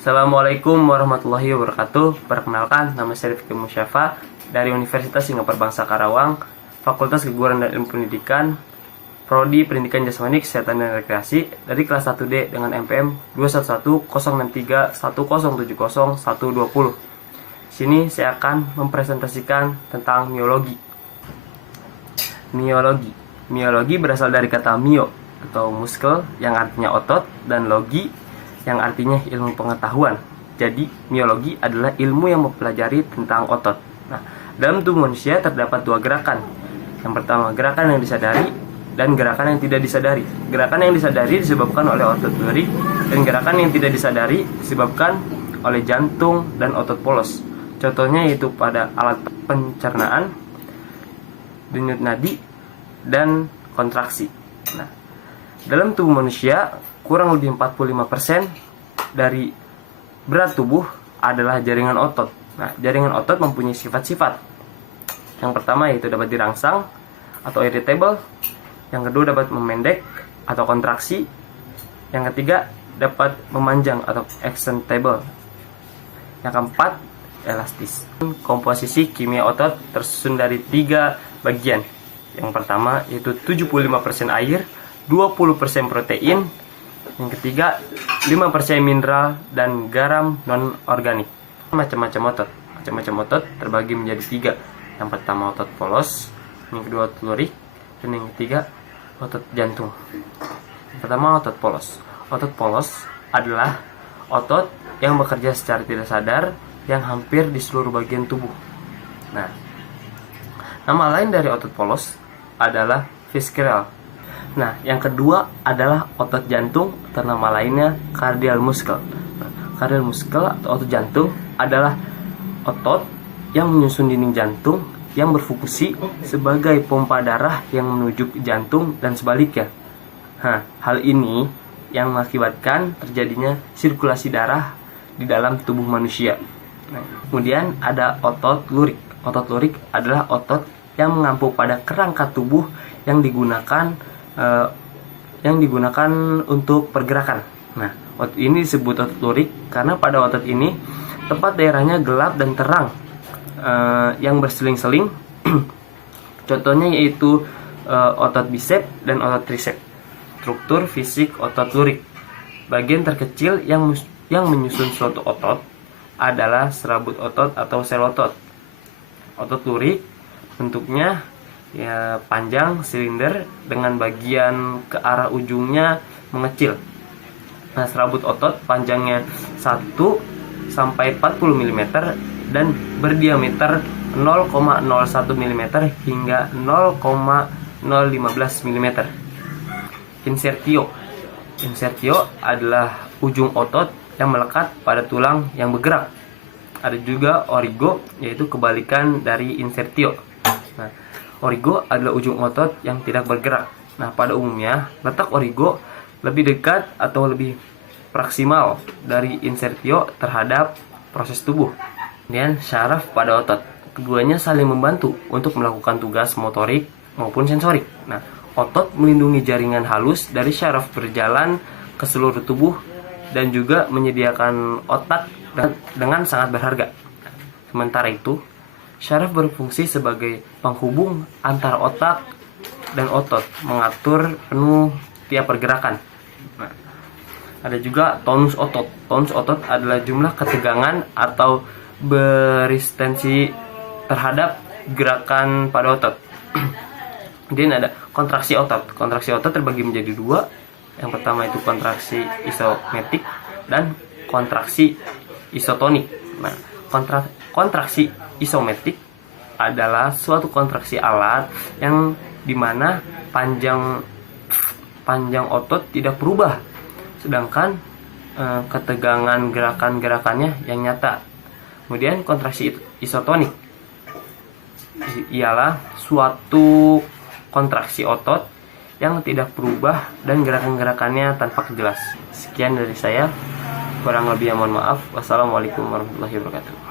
Assalamualaikum warahmatullahi wabarakatuh. Perkenalkan, nama saya Rifki Musyafa dari Universitas Singapura Bangsa Karawang, Fakultas Keguruan dan Ilmu Pendidikan, Prodi Pendidikan Jasmani, Kesehatan dan Rekreasi, dari kelas 1D dengan MPM 2110631070120. Sini saya akan mempresentasikan tentang miologi. Miologi berasal dari kata mio atau muskel yang artinya otot, dan logi yang artinya ilmu pengetahuan. Jadi, miologi adalah ilmu yang mempelajari tentang otot. Nah, dalam tubuh manusia terdapat dua gerakan. Yang pertama, gerakan yang disadari dan gerakan yang tidak disadari. Gerakan yang disadari disebabkan oleh otot lurik, dan gerakan yang tidak disadari disebabkan oleh jantung dan otot polos. Contohnya yaitu pada alat pencernaan, denyut nadi, dan kontraksi. Nah, dalam tubuh manusia, kurang lebih 45% dari berat tubuh adalah jaringan otot. Nah, jaringan otot mempunyai sifat-sifat. Yang pertama yaitu dapat dirangsang atau irritable. Yang kedua dapat memendek atau kontraksi. Yang ketiga dapat memanjang atau extendable. Yang keempat, elastis. Komposisi kimia otot tersusun dari 3 bagian. Yang pertama yaitu 75% air, 20% protein. Yang ketiga, 5% mineral dan garam non-organik. Macam-macam otot terbagi menjadi 3. Yang pertama otot polos, yang kedua otot lurik, dan yang ketiga otot jantung. Yang pertama otot polos. Otot polos adalah otot yang bekerja secara tidak sadar yang hampir di seluruh bagian tubuh. Nah, nama lain dari otot polos adalah visceral. Nah, yang kedua adalah otot jantung atau nama lainnya cardiac muscle. Cardiac muscle atau otot jantung adalah otot yang menyusun dinding jantung yang berfungsi sebagai pompa darah yang menuju ke jantung dan sebaliknya. Hal ini yang mengakibatkan terjadinya sirkulasi darah di dalam tubuh manusia. Kemudian ada otot lurik. Otot lurik adalah otot yang mengampu pada kerangka tubuh yang digunakan untuk pergerakan. Nah, otot ini disebut otot lurik karena pada otot ini tempat daerahnya gelap dan terang, yang berseling-seling. Contohnya yaitu otot bisep dan otot tricep. Struktur fisik otot lurik. Bagian terkecil yang menyusun suatu otot adalah serabut otot atau sel otot. Otot lurik bentuknya panjang silinder dengan bagian ke arah ujungnya mengecil. Nah, serabut otot panjangnya 1 sampai 40 mm dan berdiameter 0,01 mm hingga 0,015 mm. Insertio adalah ujung otot yang melekat pada tulang yang bergerak. Ada juga origo, yaitu kebalikan dari insertio. Nah, origo adalah ujung otot yang tidak bergerak. Nah, pada umumnya letak origo lebih dekat atau lebih proksimal dari insertio terhadap proses tubuh. Kemudian syaraf pada otot. Keduanya saling membantu untuk melakukan tugas motorik maupun sensorik. Nah, otot melindungi jaringan halus dari syaraf berjalan ke seluruh tubuh dan juga menyediakan otak dengan sangat berharga. Sementara itu, syaraf berfungsi sebagai penghubung antar otak dan otot, mengatur penuh tiap pergerakan. Nah, ada juga tonus otot. Tonus otot adalah jumlah ketegangan atau beresistensi terhadap gerakan pada otot. Kemudian ada kontraksi otot. Kontraksi otot terbagi menjadi 2. Yang pertama itu kontraksi isometrik dan kontraksi isotonik. Nah, kontraksi isometrik adalah suatu kontraksi alat yang dimana panjang otot tidak berubah, sedangkan ketegangan gerakannya yang nyata. Kemudian kontraksi isotonik ialah suatu kontraksi otot yang tidak berubah dan gerakan-gerakannya tanpa jelas. Sekian dari saya, kurang lebih mohon maaf. Wassalamualaikum warahmatullahi wabarakatuh.